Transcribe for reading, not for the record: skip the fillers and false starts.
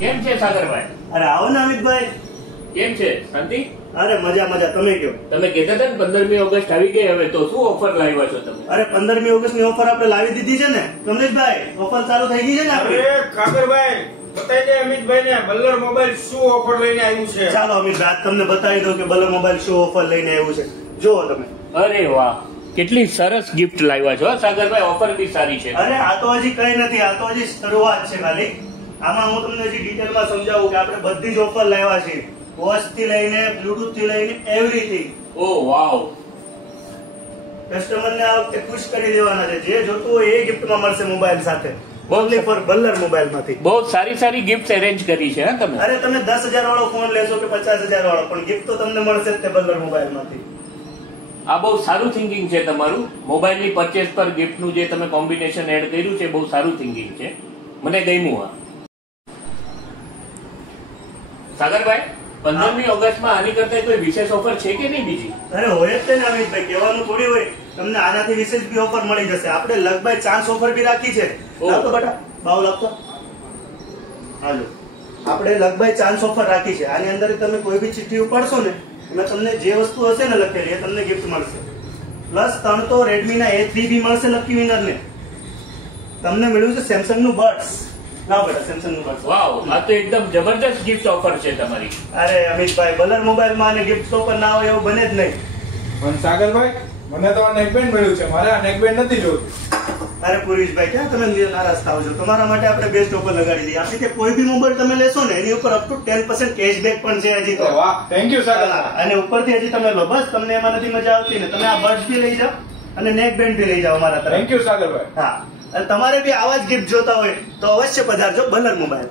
કેમ છે સાગરભાઈ? અરે આવો ને અમિતભાઈ. કેમ છે? શાંતિ? અરે મજા મજા. તમે કયો? તમે કહેતા હતા ને 15મી ઓગસ્ટ આવી ગઈ, હવે તો શું ઓફર લાવ્યા છો તમે? અરે 15મી ઓગસ્ટ ની ઓફર આપણે લાવી દીધી છે ને કમલેશભાઈ. ઓફર ચાલુ થઈ ગઈ છે ને આપણી. અરે સાગરભાઈ બતાવી દે અમિતભાઈ ને બલ્લર મોબાઈલ શું ઓફર લઈને આવ્યું છે. ચાલો અમિતભાઈ આજ તમને બતાવી દઉં કે બલ્લર મોબાઈલ શું ઓફર લઈને આવ્યું છે. જુઓ તમે. અરે વાહ, કેટલી સરસ ગિફ્ટ લાવ્યા છો સાગરભાઈ. ઓફર બી સારી છે. અરે આ તો હજી કઈ નથી, આ તો હજી શરૂઆત છે ખાલી. આમાં હું તમને હજી ડિટેલમાં સમજાવું કે આપણે બધી જ ઓફર લાવ્યા છે. વોચ થી લઈને બ્લુટૂથ થી લઈને એવરીથિંગ. ઓ વાવ, કસ્ટમર ને આ વખતે ખુશ કરી દેવાના છે. જે જોતું હોય એ ગિફ્ટમાં મળશે મોબાઈલ સાથે. ઓનલી ફોર બલ્લર મોબાઈલ માંથી. બહુ સારી સારી ગિફ્ટ અરેન્જ કરી છે હા તમે. અરે તમે 10,000 વાળો ફોન લેશો કે 50,000 વાળો, પણ ગિફ્ટ તો તમને મળશે જ તે બલ્લર મોબાઈલ માંથી. આ બહુ સારું થિંકિંગ છે તમારું. મોબાઈલની પરચેસ પર ગિફ્ટનું જે તમે કોમ્બિનેશન એડ કર્યું છે બહુ સારું થિંકિંગ છે, મને ગમ્યું. આ સાગરભાઈ 15મી ઓગસ્ટમાં આની કરતા કોઈ વિશેષ ઓફર છે કે નહીં બીજી? અરે હોય જ તે ને અમિતભાઈ, કહેવાનું થોડી હોય. તમને આનાથી વિશેષ બી ઓફર મળી જશે. આપણે લગભગ ચાન્સ ઓફર બી રાખી છે. લાવતો બેટા, ભાવ લાવતો. હાલો, આપણે લગભગ ચાન્સ ઓફર રાખી છે. આની અંદર તમે કોઈ બી ચિઠ્ઠી ઉપાડશો ને એમાં તમને જે વસ્તુ હશે ને લખેલી એ તમને ગિફ્ટ મળશે. પ્લસ 3 તો રેડમી ના A3 બી મળશે લકી વિનર ને. તમને મળ્યું છે સેમસંગ નું બડ્સ. લાવ બેટા સેમસંગ નું બડ્સ. વાવ, આ તો એકદમ જબરદસ્ત ગિફ્ટ ઓફર છે તમારી. અરે અમિતભાઈ, બલર મોબાઈલ માં આને ગિફ્ટ ઓફર ના હોય એવું બને જ નહીં. પણ સાગરભાઈ મને તો આ નેકબેન્ડ મળ્યું છે, મારે આ નેકબેન્ડ નથી જોતું. અરે પુરીશભાઈ, ક્યાં તમે નારાજ થાવ છો? તમારા માટે આપણે બેસ્ટ ઓફર લગાડી દઈએ. આપણે કે કોઈ બી મોબાઈલ તમે લેશો ને એની ઉપર અપ ટુ 10% કેશબેક પણ છે હજી તો. વાહ, થેન્ક યુ સાગરભાઈ. અને ઉપરથી હજી તમે લો. બસ તમને એમાં નથી મજા આવતી ને, તમે આ બર્ડ્સ બી લઈ જાઓ અને નેક બેન્ડ બી લઈ જાઓ અમારા તરફ. થેન્ક યુ સાગરભાઈ. હા, અને તમારે બી આવા જ ગિફ્ટ જોતા હોય તો અવશ્ય પધારજો બલર મોબાઈલ.